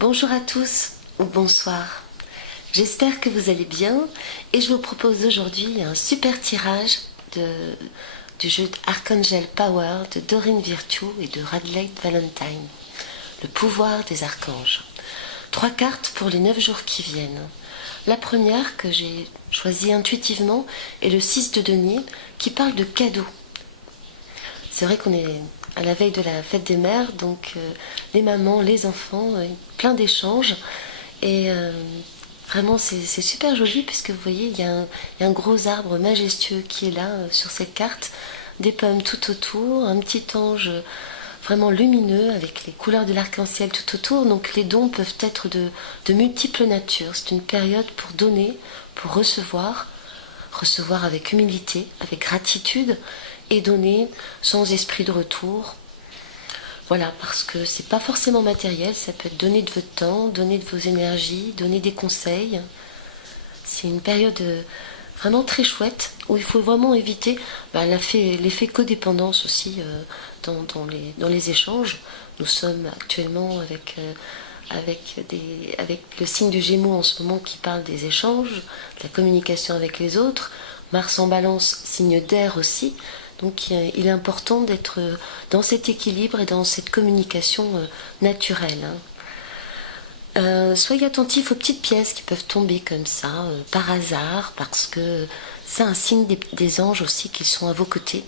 Bonjour à tous ou bonsoir. J'espère que vous allez bien et je vous propose aujourd'hui un super tirage du jeu Archangel Power de Doreen Virtue et de Radleigh Valentine. Le pouvoir des archanges. 3 cartes pour les 9 jours qui viennent. La première que j'ai choisie intuitivement est le 6 de denier qui parle de cadeaux. C'est vrai qu'on est à la veille de la fête des mères, donc les mamans, les enfants, plein d'échanges. Et vraiment, c'est super joli puisque vous voyez, il y a un gros arbre majestueux qui est là sur cette carte, des pommes tout autour, un petit ange vraiment lumineux avec les couleurs de l'arc-en-ciel tout autour. Donc les dons peuvent être de multiples natures. C'est une période pour donner, pour recevoir avec humilité, avec gratitude et donner sans esprit de retour. Voilà, parce que c'est pas forcément matériel, ça peut être donner de votre temps, donner de vos énergies, donner des conseils. C'est une période vraiment très chouette où il faut vraiment éviter l'effet codépendance aussi dans les échanges. Nous sommes actuellement avec le signe du Gémeaux en ce moment qui parle des échanges, de la communication avec les autres. Mars en Balance, signe d'air aussi. Donc il est important d'être dans cet équilibre et dans cette communication naturelle. Soyez attentifs aux petites pièces qui peuvent tomber comme ça, par hasard, parce que c'est un signe des anges aussi qu'ils sont à vos côtés.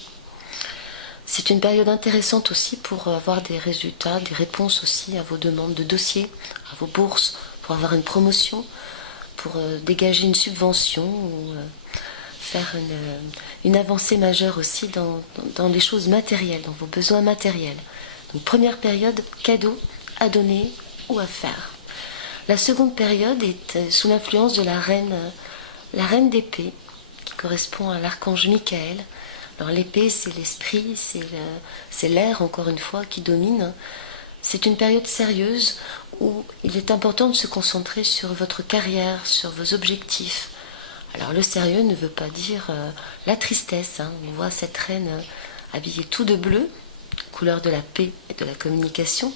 C'est une période intéressante aussi pour avoir des résultats, des réponses aussi à vos demandes de dossiers, à vos bourses, pour avoir une promotion, pour dégager une subvention ou faire une avancée majeure aussi dans les choses matérielles, dans vos besoins matériels. Donc première période, cadeau à donner ou à faire. La seconde période est sous l'influence de la reine d'épée, qui correspond à l'archange Michael. Alors l'épée, c'est l'esprit, c'est l'air, encore une fois, qui domine. C'est une période sérieuse où il est important de se concentrer sur votre carrière, sur vos objectifs. Alors le sérieux ne veut pas dire la tristesse. On voit cette reine habillée tout de bleu, couleur de la paix et de la communication,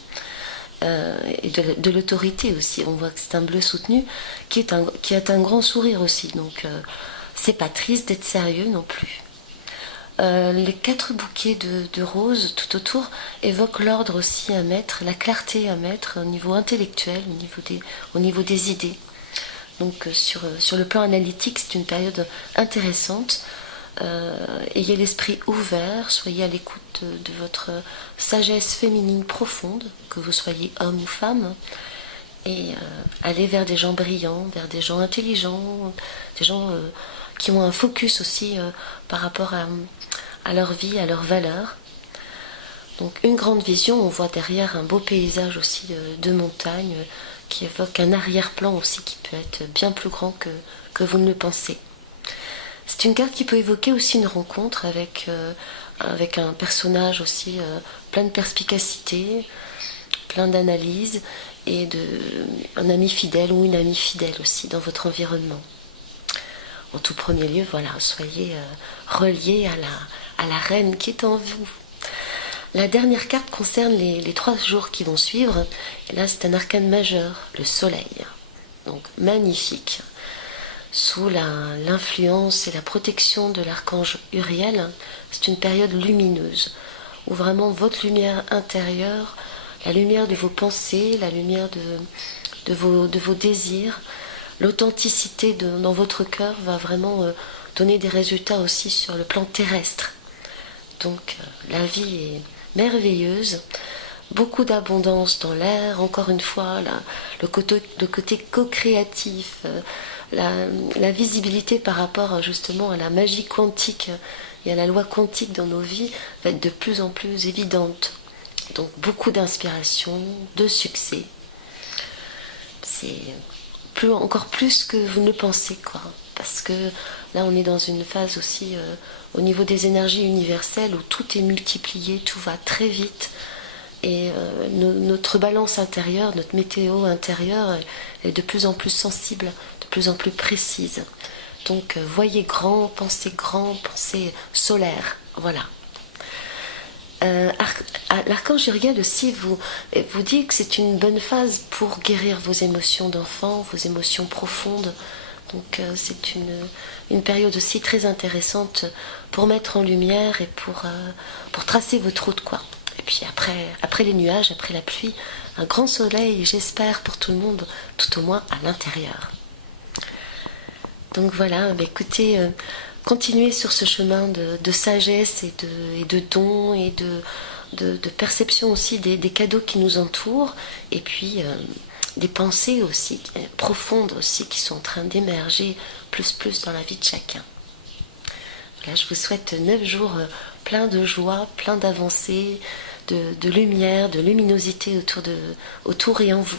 et de l'autorité aussi. On voit que c'est un bleu soutenu qui a un grand sourire aussi. Donc c'est pas triste d'être sérieux non plus. Les 4 bouquets de roses tout autour évoquent l'ordre aussi à mettre, la clarté à mettre au niveau intellectuel, au niveau des idées. Donc sur le plan analytique, c'est une période intéressante. Ayez l'esprit ouvert, soyez à l'écoute de votre sagesse féminine profonde, que vous soyez homme ou femme, et allez vers des gens brillants, vers des gens intelligents, des gens qui ont un focus aussi par rapport à leur vie, à leurs valeurs. Donc une grande vision, on voit derrière un beau paysage aussi de montagne qui évoque un arrière-plan aussi qui peut être bien plus grand que vous ne le pensez. C'est une carte qui peut évoquer aussi une rencontre avec un personnage aussi plein de perspicacité, plein d'analyse et un ami fidèle ou une amie fidèle aussi dans votre environnement. En tout premier lieu, voilà, soyez reliés à la reine qui est en vous. La dernière carte concerne les 3 jours qui vont suivre. Et là, c'est un arcane majeur, le soleil. Donc, magnifique. Sous l'influence et la protection de l'archange Uriel, c'est une période lumineuse, où vraiment votre lumière intérieure, la lumière de vos pensées, la lumière de vos désirs, l'authenticité dans votre cœur va vraiment donner des résultats aussi sur le plan terrestre. Donc, la vie est merveilleuse, beaucoup d'abondance dans l'air, encore une fois, le côté co-créatif, la visibilité par rapport justement à la magie quantique et à la loi quantique dans nos vies va être de plus en plus évidente. Donc beaucoup d'inspiration, de succès. C'est encore plus que vous ne le pensez, quoi. Parce que là, on est dans une phase aussi au niveau des énergies universelles où tout est multiplié, tout va très vite. Et notre balance intérieure, notre météo intérieure est de plus en plus sensible, de plus en plus précise. Donc voyez grand, pensez solaire. Voilà. L'archange Uriel aussi vous dit que c'est une bonne phase pour guérir vos émotions d'enfant, vos émotions profondes. Donc c'est une période aussi très intéressante pour mettre en lumière et pour tracer votre route, quoi. Et puis après les nuages, après la pluie, un grand soleil, j'espère, pour tout le monde, tout au moins à l'intérieur. Donc voilà, écoutez, continuez sur ce chemin de sagesse et de dons et de perception aussi des cadeaux qui nous entourent, et puis des pensées aussi profondes aussi qui sont en train d'émerger plus dans la vie de chacun. Voilà, je vous souhaite 9 jours pleins de joie, pleins d'avancées, de lumière, de luminosité autour et en vous.